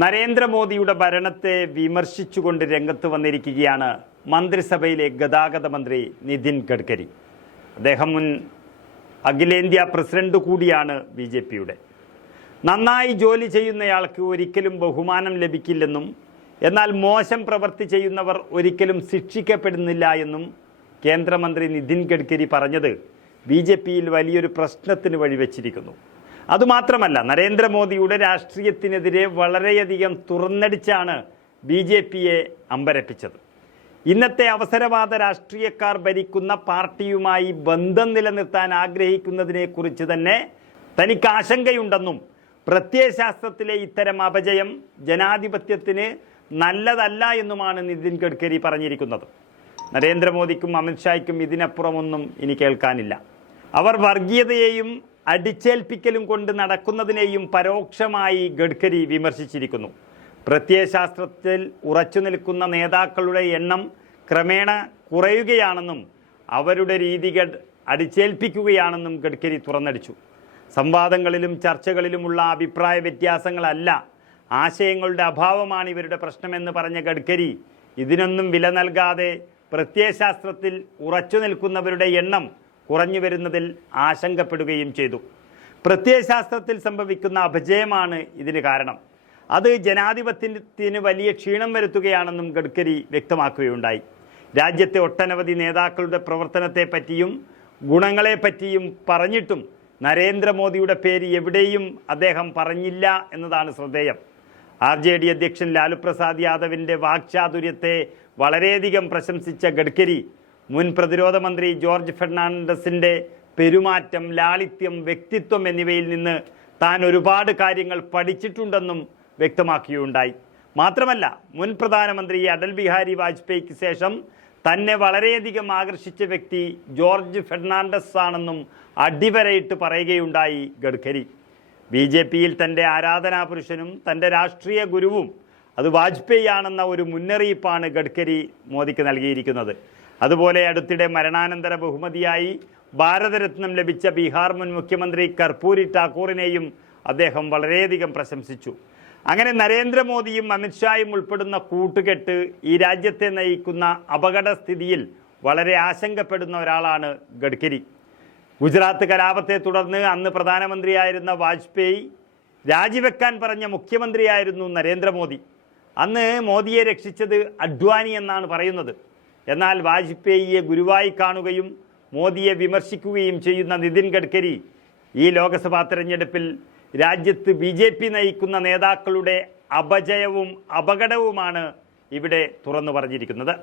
നരേന്ദ്രമോദിയുടെ ഭരണത്തെ വിമർശിച്ചുകൊണ്ട് രംഗത്ത് വന്നിരിക്കുകയാണ് മന്ത്രിസഭയിലെ ഗതാഗത മന്ത്രി നിതിൻ ഗഡ്കരി. അദ്ദേഹം മുൻ അഖിലേന്ത്യാ പ്രസിഡന്റ് കൂടിയാണ് ബി.ജെ.പിയുടെ. നന്നായി ജോലി ചെയ്യുന്നയാൾക്ക് ഒരിക്കലും ബഹുമാനം ലഭിക്കില്ലെന്നും എന്നാൽ മോശം പ്രവൃത്തി ചെയ്യുന്നവർ ഒരിക്കലും ശിക്ഷിക്കപ്പെടുന്നില്ല എന്നും കേന്ദ്രമന്ത്രി നിതിൻ ഗഡ്കരി പറഞ്ഞത് ബി.ജെ.പിയിൽ വലിയൊരു പ്രശ്നത്തിന് വഴിവെച്ചിരിക്കുന്നു. അതുമാത്രമല്ല, നരേന്ദ്രമോദിയുടെ രാഷ്ട്രീയത്തിനെതിരെ വളരെയധികം തുറന്നടിച്ചാണ് ബി.ജെ.പിയെ അമ്പരപ്പിച്ചത്. ഇന്നത്തെ അവസരവാദ രാഷ്ട്രീയക്കാർ ഭരിക്കുന്ന പാർട്ടിയുമായി ബന്ധം നിലനിർത്താൻ ആഗ്രഹിക്കുന്നതിനെക്കുറിച്ച് തന്നെ തനിക്ക് ആശങ്കയുണ്ടെന്നും പ്രത്യയശാസ്ത്രത്തിലെ ഇത്തരം അപജയം ജനാധിപത്യത്തിന് നല്ലതല്ല എന്നുമാണ് നിതിൻ ഗഡ്കരി പറഞ്ഞിരിക്കുന്നത്. നരേന്ദ്രമോദിക്കും അമിത്ഷായ്ക്കും ഇതിനപ്പുറമൊന്നും ഇനി കേൾക്കാനില്ല. അവർ വർഗീയതയെയും അടിച്ചേൽപ്പിക്കലും കൊണ്ട് നടക്കുന്നതിനെയും പരോക്ഷമായി ഗഡ്കരി വിമർശിച്ചിരിക്കുന്നു. പ്രത്യയശാസ്ത്രത്തിൽ ഉറച്ചു നിൽക്കുന്ന നേതാക്കളുടെ എണ്ണം ക്രമേണ കുറയുകയാണെന്നും അവരുടെ രീതികൾ അടിച്ചേൽപ്പിക്കുകയാണെന്നും ഗഡ്കരി തുറന്നടിച്ചു. സംവാദങ്ങളിലും ചർച്ചകളിലുമുള്ള അഭിപ്രായ വ്യത്യാസങ്ങളല്ല, ആശയങ്ങളുടെ അഭാവമാണ് ഇവരുടെ പ്രശ്നമെന്ന് പറഞ്ഞ ഗഡ്കരി ഇതിനൊന്നും വില നൽകാതെ പ്രത്യയശാസ്ത്രത്തിൽ ഉറച്ചു നിൽക്കുന്നവരുടെ എണ്ണം കുറഞ്ഞു വരുന്നതിൽ ആശങ്കപ്പെടുകയും ചെയ്തു. പ്രത്യയശാസ്ത്രത്തിൽ സംഭവിക്കുന്ന അപജയമാണ് ഇതിന് കാരണം. അത് ജനാധിപത്യത്തിന് വലിയ ക്ഷീണം വരുത്തുകയാണെന്നും ഗഡ്കരി വ്യക്തമാക്കുകയുണ്ടായി. രാജ്യത്തെ ഒട്ടനവധി നേതാക്കളുടെ പ്രവർത്തനത്തെപ്പറ്റിയും ഗുണങ്ങളെപ്പറ്റിയും പറഞ്ഞിട്ടും നരേന്ദ്രമോദിയുടെ പേര് എവിടെയും അദ്ദേഹം പറഞ്ഞില്ല എന്നതാണ് ശ്രദ്ധേയം. RJD അധ്യക്ഷൻ ലാലു പ്രസാദ് യാദവിൻ്റെ വാക്ചാതുര്യത്തെ വളരെയധികം പ്രശംസിച്ച ഗഡ്കരി മുൻ പ്രതിരോധ മന്ത്രി ജോർജ് ഫെർണാണ്ടസിൻ്റെ പെരുമാറ്റം, ലാളിത്യം, വ്യക്തിത്വം എന്നിവയിൽ നിന്ന് താൻ ഒരുപാട് കാര്യങ്ങൾ പഠിച്ചിട്ടുണ്ടെന്നും വ്യക്തമാക്കുകയുണ്ടായി. മാത്രമല്ല, മുൻ പ്രധാനമന്ത്രി അടൽ ബിഹാരി വാജ്പേയിക്ക് ശേഷം തന്നെ വളരെയധികം ആകർഷിച്ച വ്യക്തി ജോർജ് ഫെർണാണ്ടസ് ആണെന്നും അടിവരയിട്ട് പറയുകയുണ്ടായി ഗഡ്കരി. ബി.ജെ.പിയിൽ തൻ്റെ ആരാധനാപുരുഷനും തൻ്റെ രാഷ്ട്രീയ ഗുരുവും അത് വാജ്പേയി ആണെന്ന ഒരു മുന്നറിയിപ്പാണ് ഗഡ്കരി മോദിക്ക് നൽകിയിരിക്കുന്നത്. അതുപോലെ അടുത്തിടെ മരണാനന്തര ബഹുമതിയായി ഭാരതരത്നം ലഭിച്ച ബീഹാർ മുൻ മുഖ്യമന്ത്രി കർപ്പൂരി ഠാക്കൂറിനെയും അദ്ദേഹം വളരെയധികം പ്രശംസിച്ചു. അങ്ങനെ നരേന്ദ്രമോദിയും അമിത്ഷായും ഉൾപ്പെടുന്ന കൂട്ടുകെട്ട് ഈ രാജ്യത്തെ നയിക്കുന്ന അപകടസ്ഥിതിയിൽ വളരെ ആശങ്കപ്പെടുന്ന ഒരാളാണ് ഗഡ്കരി. ഗുജറാത്ത് കലാപത്തെ തുടർന്ന് അന്ന് പ്രധാനമന്ത്രിയായിരുന്ന വാജ്പേയി രാജിവെക്കാൻ പറഞ്ഞ മുഖ്യമന്ത്രിയായിരുന്നു നരേന്ദ്രമോദി. അന്ന് മോദിയെ രക്ഷിച്ചത് അഡ്വാനി എന്നാണ് പറയുന്നത്. എന്നാൽ വാജ്പേയിയെ ഗുരുവായി കാണുകയും മോദിയെ വിമർശിക്കുകയും ചെയ്യുന്ന നിതിൻ ഗഡ്കരി ഈ ലോക്സഭാ തെരഞ്ഞെടുപ്പിൽ രാജ്യത്ത് ബി.ജെ.പി നയിക്കുന്ന നേതാക്കളുടെ അപജയവും അപകടവുമാണ് ഇവിടെ തുറന്നു പറഞ്ഞിരിക്കുന്നത്.